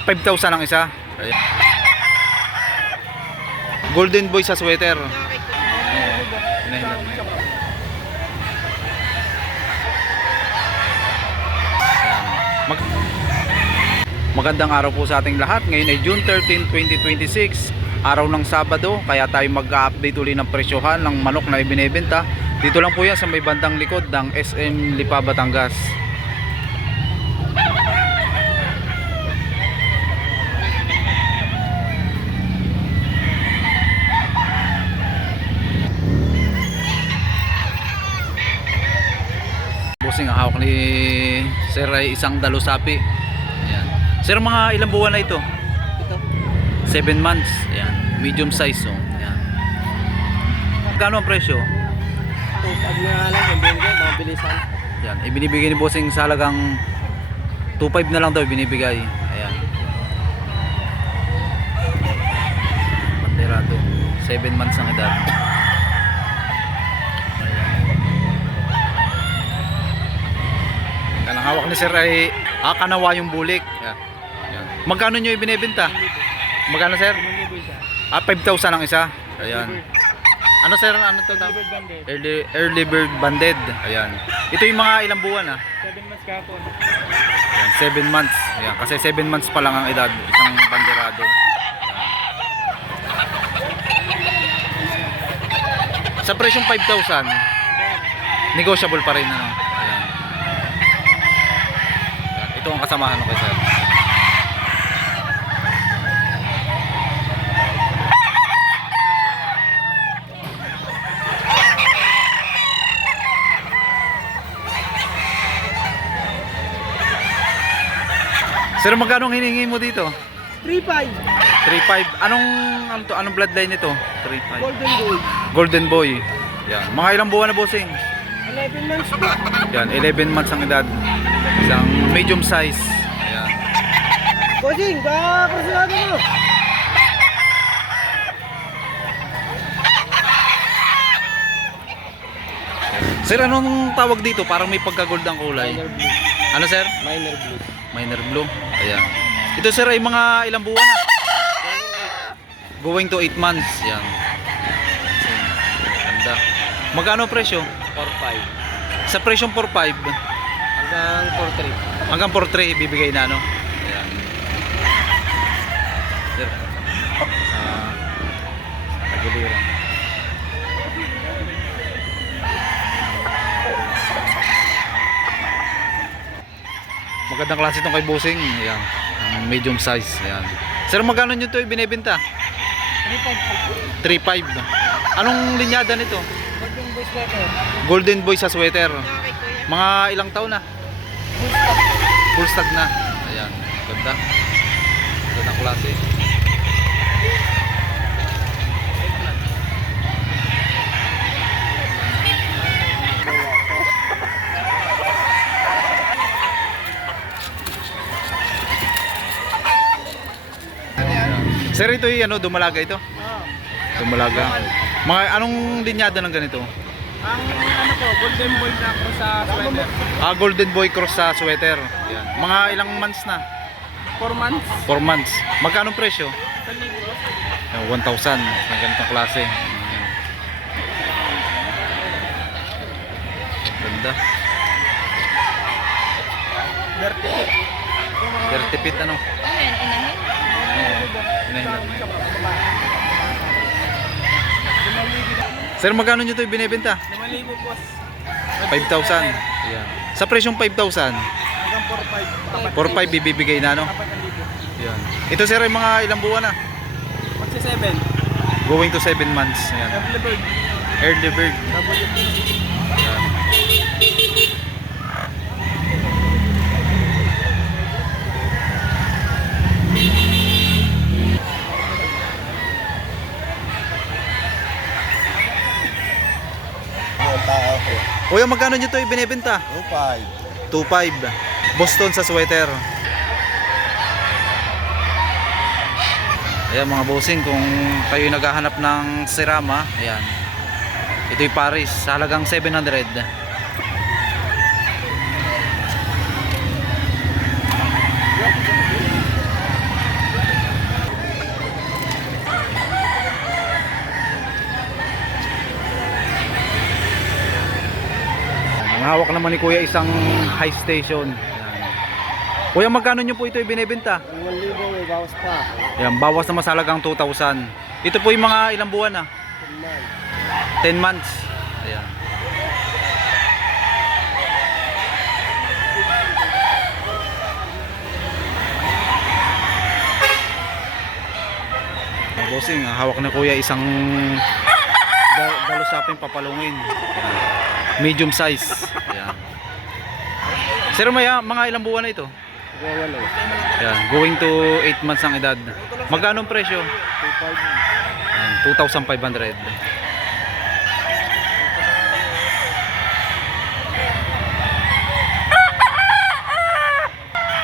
5,000 ang isa. Ayan. Golden Boy sa sweater. Magandang araw po sa ating lahat. Ngayon ay June 13, 2026, araw ng Sabado. Kaya tayo mag-update ulit ng presyohan ng manok na ibinebenta. Dito lang po yan sa may bandang likod ng SM Lipa, Batangas. Bossing, ang hawak ni Sir ay isang dalusapi. Ayan. Sir, mga ilang buwan na ito? Ito? 7 months. Ayan. Medium size. Oh. Ayan. Magkano ang presyo? Pag nangalan, yung binigay, mabilisan. Ayan. Ibinibigay ni Bossing sa halagang 2.5 na lang daw ibinibigay. Ayan. Banderado. 7 months ang edad. Ayan. Ang hawak ni Sir ay kanawa yung bulik. Ayan. Ayan. Magkano nyo ibinibenta? Magkano, Sir? 5,000 ang isa. Ayan. Ano, Sir? Ano to? Early bird banded. Ayan. Ito yung mga ilang buwan 7 months kapon. Ayan, 7 months. Ayan, kasi 7 months pa lang ang edad isang banderado. Ayan. Sa presyong 5,000, negotiable pa rin, ano? Ayan. Ayan. Ito ang kasamahan ko kay Sir. Sir, magkano ang hiningi mo dito? 3.5. 3.5. Anong bloodline nito? 3.5. Golden Gold. Golden Boy. Yan. Mga ilang buwan na, Bossing? 11 months po. Yan, 11 months ang edad. Isang medium size. Ayan. Bossing, kakursulado mo. Sir, anong tawag dito? Parang may pagka-gold ang kulay. Minor blue. Ano, Sir? Minor blue. Minor blue. Ayan. Ito, Sir, ay mga ilang buwan na? Going to 8 months. Yan. Ganda. Magkano presyo? 4.5. Sa presyong 4.5 Hanggang 4.3. hanggang 4.3 ibibigay na, no? Ayan. Sir, sa tagiliran. Magandang klase itong kay Bossing. Ayan. Ang medium size. Ayan. Sir, magkano nyo ito ibinebenta? 3.5. Anong linyada nito? Golden Boy sweater. Golden Boy sa sweater. Mga ilang taon na? Full stag na. Ayan. Ganda. Gandang klase. Sir, ito yung ano, dumalaga ito? Dumalaga. Mga anong linyada ng ganito? Ang ano po, Golden Boy na po sa sweater. Golden Boy cross sa sweater. Ayan. Mga ilang months na? 4 months. 4 months. Magkano presyo? 1,000. 1,000 ng ganitong klase. Ganda. 30 feet ano? Inahin lang. Sir, magkano nyo ito ibinebenta? 5,000 po. 5,000. Ayan. Sa presyong 5,000, Hanggang 4.5. 4,500 bibigay na, no? 4,000. Ayan. Ito, sir, ay mga ilang buwan na? Magsi 7. Going to 7 months. Ayan. Early bird. Early bird. Ayan. Kuya, magkano nyo ito ibinebenta? 2.5. 2.5. Boston sa sweater. Ayan mga bossing, kung kayo naghahanap ng sirama, ayan. Ito'y Paris, sa halagang 700. hawak naman ni Kuya isang high station. Ayan. Kuya, magkano nyo po ito ibinebenta? 1,000 may bawas pa. Ayan, bawas na masalagang 2,000. Ito po yung mga ilang buwan na? 10 months. Ayan. Bossing, hawak na Kuya isang dalusapin papalungin. Ayan. Medium size. Ayan. Sir, mga ilang buwan na ito? Wala. Ayan, going to 8 months ang edad. Magkano ang presyo? 2,500.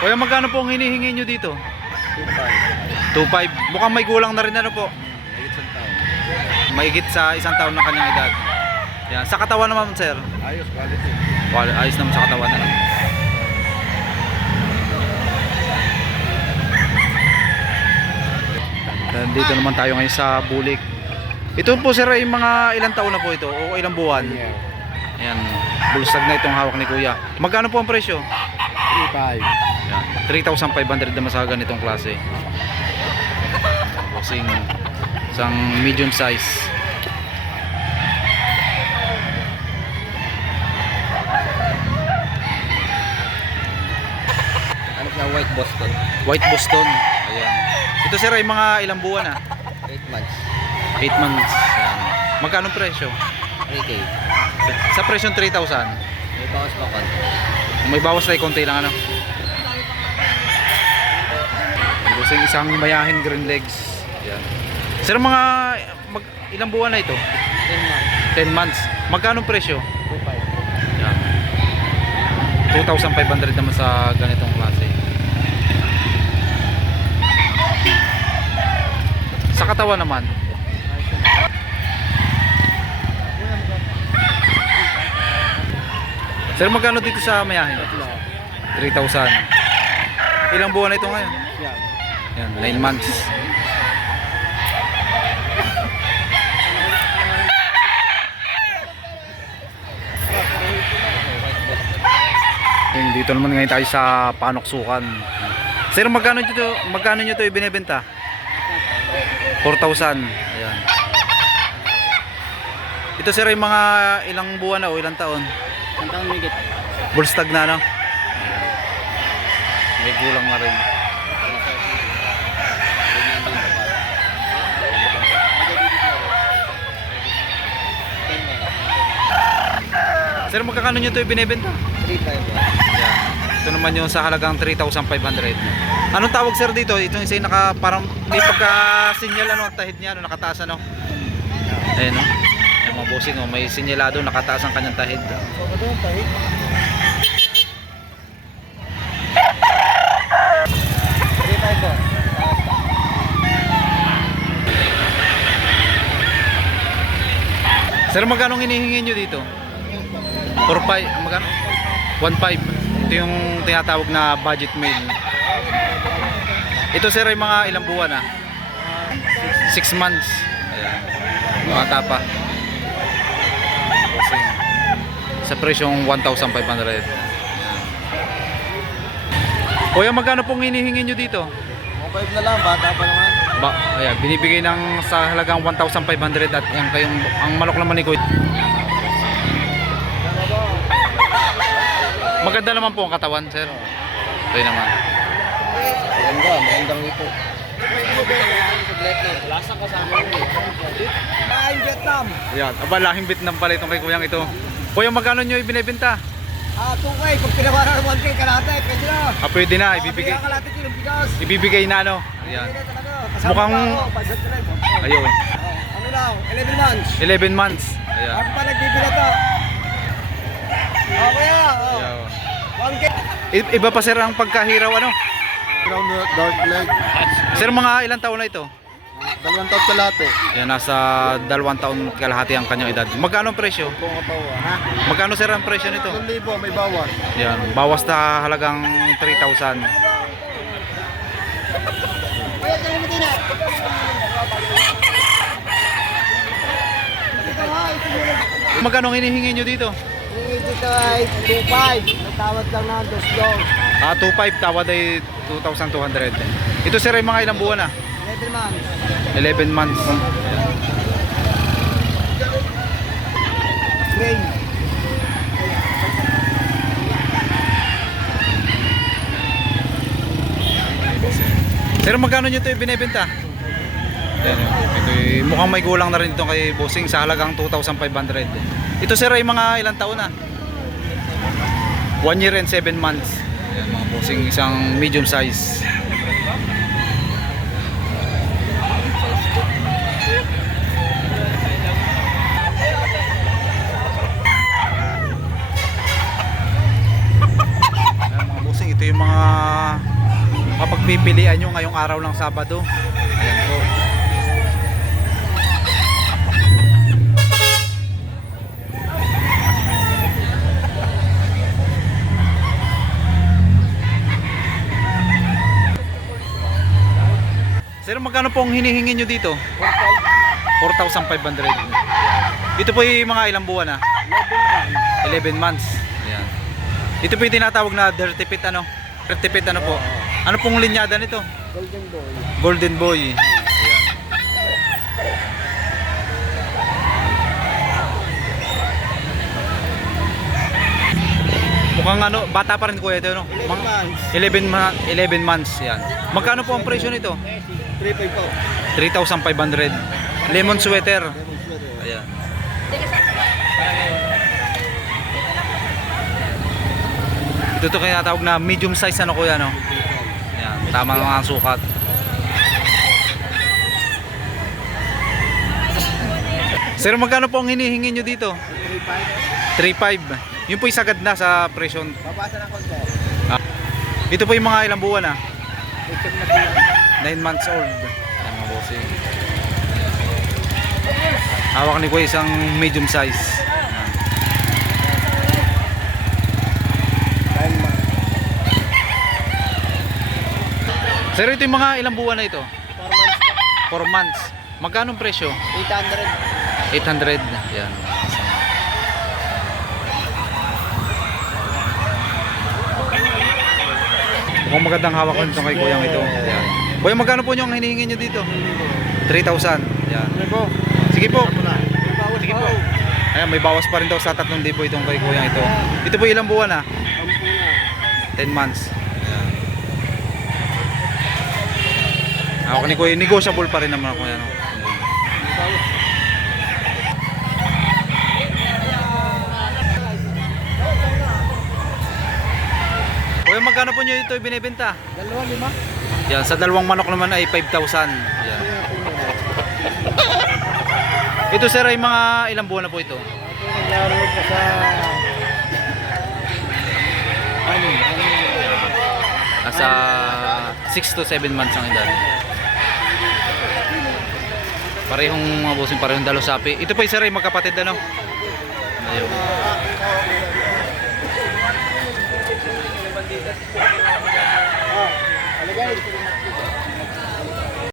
Kuya, magkano po ang hinihingi nyo dito? 2,500. Mukhang may gulang na rin ano po. Mahigit sa isang taon na kanyang edad. Yan. Sa katawan naman, sir? Ayos, quality. Ayos naman sa katawan na lang. Dito naman tayo ngayon sa bulik. Ito po, sir, ay mga ilang taon na po ito o ilang buwan? Ayan, bulusag na itong hawak ni Kuya. Magkano po ang presyo? 3,500. Ayan, 3,500 naman sa ganitong klase. Bossing, isang medium size. Ano siya, White Boston? White Boston. Ayan. Ito, sir, ay mga ilang buwan na? 8 months. 8 months. Ayan. Magkano ang presyo? 3K. Sa presyong 3,000. May bawas pa konti. May bawas tayo konti lang ano. Gusto yung isang mayahin green legs. Ayan. Sir, mga ilang buwan na ito? 10 months. 10 months. Magkano ang presyo? 2,500. Ayan. 2,500 naman sa ganitong klase. Sa katawan naman. Sir, magkano dito sa mayahin? 3,000. Ilang buwan na ito ngayon? Yan, 9 months. Yan, dito naman ngayon tayo sa panoksukan. Sir, magkano nyo ito ibinebenta? 4,000. Ayan. Ito, sir, ay mga ilang buwan na o ilang taon? Ang taon may git. Bullstag na, no? May gulang na rin. Sir, magkakano nyo ito ibinebenta? 3,500. Ayan. Ito naman yung sa halagang 3,500. Anong tawag, sir, dito? Itong isa yung parang may pagka-sinyal, ano, ang tahid niya, ano, nakataas, ano? Ayan, no? Ayan, mga bossing, oh, may sinyalado, nakataas ang kanyang tahid. Sir, magkano hinihingi nyo dito? 4,500, magkano? 1,500. Ito yung tinatawag na budget meal. Ito, sir, ay mga ilang buwan na? 6 months. Ayan. Bata pa. Sa presyong 1,500. Ayan. Kuya, magkano pong hinihingi nyo dito? 1,500 na lang, bata pa naman. Ayan, binibigay ng sa halagang 1,500 at yan kayong ang manok naman ni Kuya. Maganda naman po ang katawan, sir. Ito naman. Magandang ito. Lasa ka sa amin. Lahing Vietnam. Ayan, aba, lahing Vietnam pala itong kay Kuyang ito. Kuya, magkano nyo ibinibenta? 2K, kung pinawaran ng 1K kalate, pwede na. Pwede na, ibibigay. Kalate kilong bigas. Ibibigay na, no? Ayan. Mukhang- Ayun. Ano lang, 11 months. 11 months. Ayan. Ako pa nagbibila to. Kuya, Ayan. 1K. Iba pa, sir, ang pagkahiraw, ano? Brown dark leg. Sir, mga ilang taon na ito? 2 taon kalate. Yan, nasa 2 taon kalahati ang kanyang edad. Magkano ang presyo? Kung kapawa. Ha? Magkano, sir, ang presyo nito? 1,000, may bawas. Yan, bawas na halagang 3,000. Magkano ang hinihingi nyo dito? Yung dito ay 2.5. Natawad lang na 2.2. 2.5, tawad ay 2,200. Ito sir ay mga ilang buwan na? 11 months. 11 months. Gray. Sir, magkano nyo ito binibenta? Yan, ito mukhang may gulang na rin ito kay Bossing sa halagang 2,500. Ito sir ay mga ilang taon na? 1 year and 7 months. Yan, mga Bossing, isang medium size. Yan, mga Bossing, ito yung mga mapagpipilian nyo ngayong araw ng Sabado. Ayan po. Sir, magkano pong hinihingi nyo dito? 4,500. Ito po yung mga ilang buwan na? 11 months. Ayan. Ito po yung tinatawag na dirty pit ano? Dirty pit ano po? Ano pong linyada nito? Golden boy. Golden Boy. Ayan. Mukhang ano, bata pa rin kuya ito no? 11 months. 11 months yan. Magkano po ang presyo nito? 3.5 po. 3,500. Lemon sweater. Ayan. Ito kaya tawag na medium size ano kuya no? Ayan, tama ng mga sukat. Sir, magkano po ang hinihingi nyo dito? 3.5. Yun po yung sagad na sa presyo. Babasa ng konti. Ito po yung mga ilang buwan na? Check na po. 9 months old. Ayan mga bossing. Hawak ni kuya isang medium size. Ayan. 9 months. Sir, ito yung mga ilang buwan na ito? 4 months. 4 months. Magkano ang presyo? 800. 800. Yan. Mukhang magandang hawak ko nito kay kuyang ito. Yan. Kuya, magkano po yung hinihingi nyo dito? 3,000. Yan. Sige po. Sige po. Ayan, may bawas pa rin daw sa 3,000 itong kay kuyang ito. Ito po ilang buwan na? 10 months. Yan. Hawak ni kuya, negotiable pa rin naman ako yan. Kuya, magkano po nyo ito binibenta? 2.5. Yan, sa dalawang manok naman ay 5,000. Yan. Ito sir ay mga ilang buwan na po ito? Naglaro pa sa Nasa 6 to 7 months ang edad. Parehong mga bossing, parehong dalosapi. Ito po yung sir ay magkapatid ano? Ayun. alagay.